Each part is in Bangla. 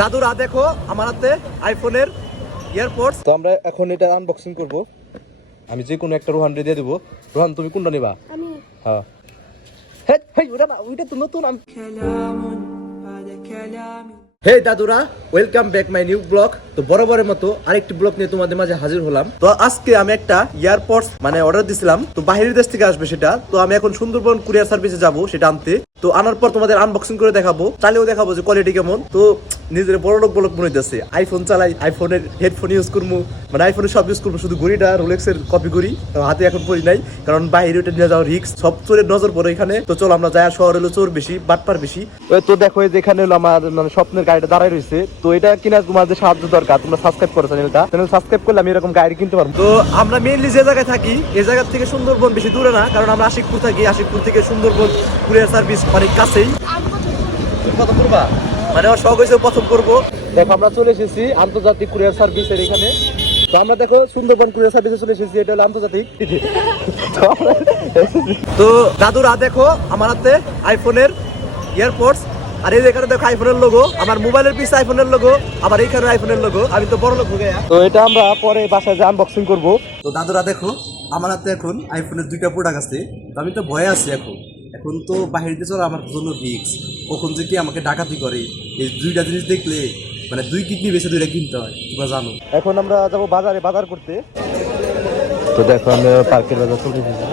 দাদুরা দেখো আমার হাতে আইফোনের ইয়ারপডস। তো আমরা এখন এটা আনবক্সিং করব। আমি যে কোনো একটা রোহান রে দিয়ে দেবো। রোহান তুমি কোনটা নেবা? আমি হ্যাঁ হেই হেই ওটা না, ওইটা তো নতুন। হে দাদুরা, welcome back my new blog. তো বরাবরের মতো আরেকটি ব্লগ নিয়ে তোমাদের মাঝে হাজির হলাম। তো আজকে আমি একটা ইয়ারপডস মানে অর্ডার দিছিলাম, তো বাইরের দেশ থেকে আসবে সেটা। তো আমি এখন সুন্দরবন কুরিয়ার সার্ভিসে যাব সেটা আনতে। তো আনার পর তোমাদের আনবক্সিং করে দেখাবো, চালিয়েও দেখাবো যে কোয়ালিটি কেমন। তো নিজের বড় লোক মনে হইতেছে, আইফোন চালাই, আইফোনের হেডফোন ইউজ করবো, মানে আইফোনের সব ইউজ করবো, শুধু ঘড়িটা রোলেক্সের কপি করি, হাতে এখন পরি নাই, কারণ বাইরে ওটা নিয়ে যাওয়া রিস্ক, সব চোরের নজর পড়ে এখানে। তো চলো আমরা যাই, শহর হলো চোর বেশি, বাটপার বেশি। তো দেখো যেখানে হলো আমার মানে স্বপ্নের গাড়িটা দাঁড়ায় রয়েছে। তো এটা কিনা তোমাদের সাহায্য দরকার, তোমরা সাবস্ক্রাইব করো চ্যানেল সাবস্ক্রাইব করলে আমি এরকম গাড়ি কিনতে পারবো। তো আমরা মেইনলি যে জায়গায় থাকি এই জায়গা থেকে সুন্দরবন বেশি দূরে না, কারণ আমরা আশিকপুর থাকি। আশিকপুর থেকে সুন্দরবন কুরিয়ার সার্ভিস অনেক কাছেই। প্রথম করবা মানে আমার শখ হয়েছে প্রথম করবো। দেখো আমরা চলে এসেছি আন্তর্জাতিক কুরিয়ার সার্ভিসের এখানে। তো আমরা দেখো সুন্দরবন কুরিয়ার সার্ভিসে চলে এসেছি, এটা হলো আন্তর্জাতিক। তো দাদুরা দেখো আমার হাতে আইফোনের ইয়ারপডস, আর এই এখানে দেখো আইফোনের লোগো, আমার মোবাইলের পিছে আইফোনের লোগো, আবার এইখানে আইফোনের লোগো। আমি তো বড় লোক হয়ে গেছি। তো এটা আমরা পরে বাসায় যে আনবক্সিং করব। তো দাদুরা দেখো আমার হাতে এখন আইফোনের দুইটা প্রোডাক্ট আছে। তো আমি তো ভয়ে আছি এখন, এখন তো বাহির দিয়ে চলো আমার জন্য রিস্ক, কখন যে কি আমাকে ডাকাতি করে। এই দুইটা জিনিস দেখলে মানে দুই কিডনি বেশি দুইটা কিনতে হয়, তোমরা জানো। এখন আমরা যাবো বাজারে বাজার করতে। তো দেখো আমরা পার্কের বাজার চলে এসেছি,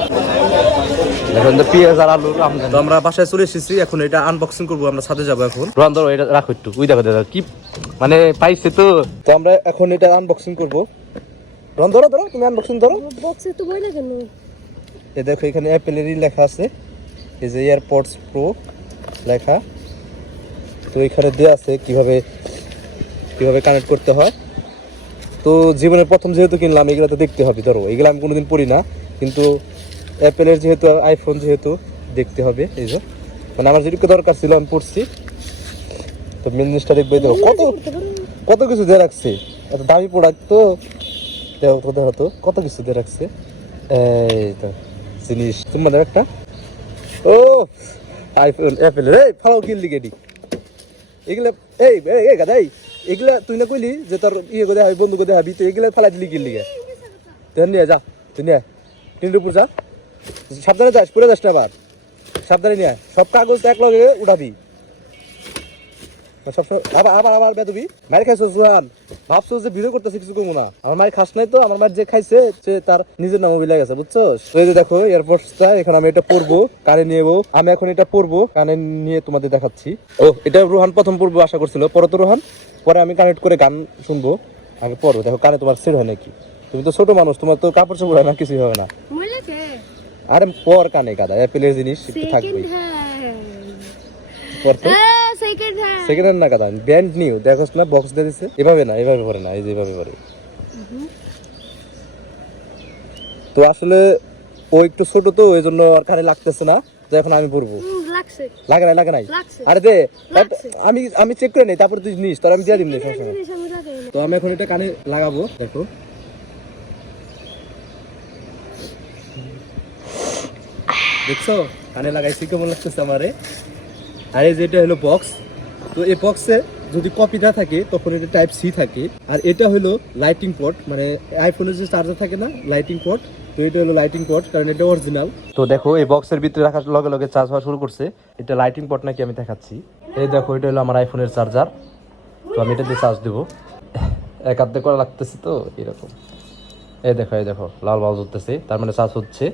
এখন তো পেঁয়াজ আর আলু আমদানি। তো আমরা বাসায় চলে এসেছি, এখন এটা আনবক্সিং করবো, আমরা সাথে যাবো এখন। রোহান ধরো এটা রাখো একটু, ওই দেখো দেখো কি মানে পাইছে। তো তো আমরা এখন এটা আনবক্সিং করবো। রোহান ধরো ধরো, তুমি আনবক্সিং ধরো। বক্সে তো বই লাগে না। এই দেখো এখানে অ্যাপেলেরই লেখা আছে, এই যে এয়ারপডস প্রো লেখা। তো এখানে দেওয়া আছে কিভাবে কিভাবে কানেক্ট করতে হয়। তো জীবনের প্রথম যেহেতু কিনলাম, এগুলো তো দেখতে হবে। ধরো এগুলো আমি কোনোদিন পড়ি না, কিন্তু অ্যাপেলের যেহেতু আইফোন যেহেতু দেখতে হবে। এই যে মানে আমার যেটুকু দরকার ছিল আমি পড়ছি। তো মেন জিনিসটা দেখবে, দেখো কত কত কিছু দিয়ে রাখছে, এত দামি প্রোডাক্ট। তো দেখো তো দেখো তো কত কিছু দিয়ে রাখছে। এই তো জিনিস তোমাদের একটা ও আইফোন অ্যাপেলের এই ফালাও কিনলি গেডি এগুলা। এই এই গাদা, এগুলা তুই না কইলি যে তোর ইয়ে করে দেখাবি, বন্ধুকে দেখাবি, তো এগুলা ফালাই দিলি কিনলি গে। তুই নিয়ে যা, তুই নিয়ে টিন্ডুপুর যা, সাবধানে যাস, পড়ে যাস না আবার, সাবধানে নিয়ে সব কাগজ এক লগে উঠাবি সবসময়। আবার আবার আবার বেদবি মায়ের খাইছো জুহান, ভাবছো যে ভিডিও করতেছে কিছু কমু না। আমার মায়ের খাস নাই, তো আমার মায়ের যে খাইছে সে তার নিজের নামও বিলে গেছে, বুঝছো। এই যে দেখো এয়ারপডসটা, এখন আমি এটা পরবো, কানে নিয়ে যাবো। আমি এখন এটা পরবো, কানে নিয়ে তোমাদের দেখাচ্ছি। ও এটা রোহান প্রথম পরবো আশা করছিল, পরে তো রোহান পরে আমি কানেক্ট করে গান শুনবো। আগে পরো, দেখো কানে তোমার সেট হয় নাকি। তুমি তো ছোট মানুষ, তোমার তো কাপড় চোপড় হয় না, কিছুই হবে না। আরে পর কানে গাদা, অ্যাপেলের জিনিস একটু থাকবে পরতে। সেকেন্ড হ্যান্ড না কাদা, ব্র্যান্ড নিউ। দেখোস না বক্স দিয়ে দিছে, এভাবে না, এভাবে পরে না, এই যে এভাবে পরে। তো আসলে ও একটু ছোট, তো ওই জন্য আর কানে লাগতেছে না। তো এখন আমি পরবো। লাগে নাই লাগে নাই, আরে দে আমি আমি চেক করে নেই, তারপরে তুই নিস, তোর আমি দিয়ে দিন সবসময়। তো আমি এখন এটা কানে লাগাবো, দেখো দেখছো কানে লাগাইছি কেমন লাগতেছে আমারে। আর এই যে এটা হলো বক্স। তো এই বক্সে যদি কপি না থাকে তখন এটা টাইপ সি থাকে, আর এটা হলো লাইটিং পোর্ট, মানে আইফোনের যে চার্জার থাকে না লাইটিং পোর্ট, তো এটা হলো লাইটিং পোর্ট, কারণ এটা অরিজিনাল। তো দেখো এই বক্সের ভিতরে রাখার লগে লগে চার্জ হওয়া শুরু করছে। এটা লাইটিং পোর্ট নাকি আমি দেখাচ্ছি। এই দেখো এটা হলো আমার আইফোনের চার্জার। তো আমি এটা দিয়ে চার্জ দেবো, এক হাত দিয়ে করা লাগতেছে তো এরকম। এই দেখো লাল বাল জ্বলতেছে, তার মানে চার্জ হচ্ছে।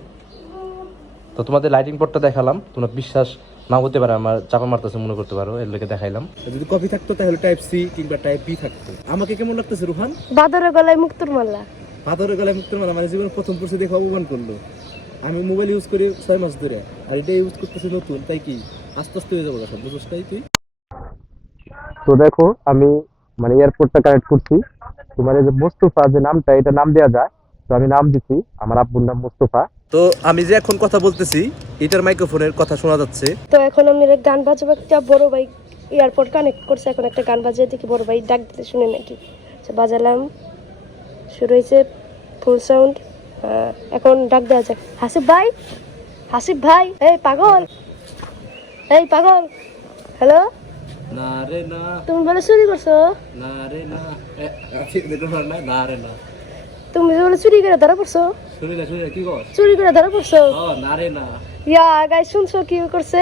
তো তোমাদের লাইটিং পোর্টটা দেখালাম, তোমরা বিশ্বাস না হতে পারে, আমার চাপা মারতেছে মনে করতে পারো, এর লেগে দেখাইলাম। যদি কপি থাকতো তাহলে টাইপ সি কিংবা টাইপ বি থাকতো। আমাকে কেমন লাগতেছে রুহান? বাদরের গলায় মুক্তোর মালা। বাদরের গলায় মুক্তোর মালা মানে জীবনে প্রথম পড়ছে দেখে অপমান করলো। আমি মোবাইল ইউজ করি 6 মাস ধরে, আর এটা ইউজ করতেছি নতুন, তাই কি আস্তে আস্তে হয়ে যাবো কথা, বুঝছ তাই কি। তো দেখো আমি মানে এয়ারপোর্টটা কানেক্ট করছি। তোমার এই যে মোস্তফা যে নামটা, এটা নাম দেওয়া যায়, তো আমি নাম দিছি, আমার আব্বুর নাম মোস্তফা। তো আমি যে এখন কথা বলতেছি এটার মাইক্রোফোনের কথা শোনা যাচ্ছে। তো এখন আমি গান বাজাবো, একটা বড় ভাই এয়ারপোর্ট কানেক্ট করছে, এখন একটা গান বাজিয়ে দেখি বড় ভাই ডাক দিতে শুনে নাকি। বাজালাম, শুরু হয়েছে ফুল সাউন্ড। এখন ডাক দেওয়া যাক, হাসিফ ভাই, হাসিফ ভাই, এই পাগল, এই পাগল, হ্যালো না রে না, তুমি বলে চুরি করছো? না রে না, দেখতে পার না, না রে না। তুমি যে বলে চুরি করে ধরা পড়ছো? শুনি না, কি কর? চুরি করে ধরা পড়ছো? না রে না। ইয়া গাইস, শুনছো কি করছে?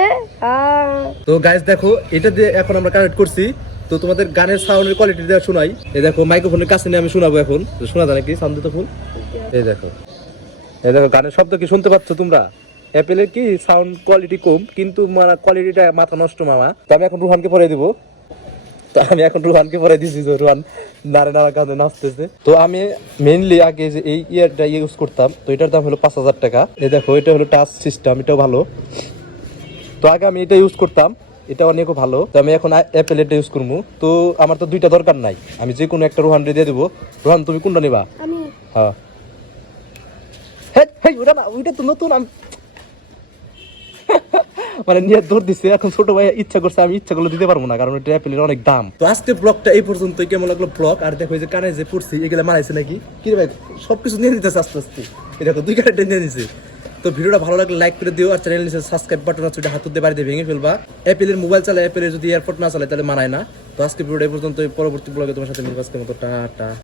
তো গাইস দেখো, এটা দিয়ে এখন আমরা কানেক্ট করছি। তো তোমাদের গানের সাউন্ডের কোয়ালিটি দেওয়া শোনাই। এই দেখো মাইক্রোফোনের কাছে নিয়ে আমি শোনাবো এখন। তো শোনা যায় নাকি সাউন্ড তো ফুল? এই দেখো গানের শব্দ কি শুনতে পাচ্ছ তোমরা? অ্যাপেলের কি সাউন্ড কোয়ালিটি কম, কিন্তু মানে কোয়ালিটিটা মাথা নষ্ট মামা। তো আমি এখন রুহানকে পরে দিব। তো আমি এখন রুহানকে পরে দিছি, যে রুহান নারে নারা গানে নাচতেছে। তো আমি মেইনলি আগে যে এই ইয়ারটা ইউজ করতাম, তো এটার দাম হলো 5,000 টাকা। এই দেখো, এটা হলো টাচ সিস্টেম, এটাও ভালো। তো আগে আমি এটা ইউজ করতাম, এটা অনেকও ভালো। তো আমি এখন অ্যাপেল এটা ইউজ করবো। তো আমার তো দুইটা দরকার নাই, আমি যে কোনো একটা রুহান দিয়ে দেবো। রুহান তুমি কোনটা নিবা? আমি হ্যাঁ, হেই ওটা না, ওইটা তো নতুন। আমি মানে নিয়ে দৌড় দিছে। এখন ছোট ভাই ইচ্ছা করছে, আমি ইচ্ছা করলে দিতে পারবো না, কারণ এটা অ্যাপেলের অনেক দাম। তো আজকে ব্লগটা এই পর্যন্ত। কেমন লাগলো ব্লগ? আর দেখো এই যে কানে যে পড়ছি, এগুলো মারাইছে নাকি কি রে ভাই? সবকিছু নিয়ে নিতেছে আস্তে আস্তে। এই দেখো 2 কানেক্ট নিয়ে নিছে। তো ভিডিওটা ভালো লাগলে লাইক করে দিও, আর চ্যানেল নিচে সাবস্ক্রাইব বাটন আছে, ওটা হাত দিয়ে বাড়ি দিয়ে ভেঙে ফেলবা। অ্যাপেলের মোবাইল চালায়, অ্যাপেলের যদি এয়ারপোর্ট না চালায় তাহলে মানায় না। তো আজকে ভিডিওটা এই পর্যন্ত। পরবর্তী ব্লগে তোমার সাথে মিলবো। আজকের মতো টাটা।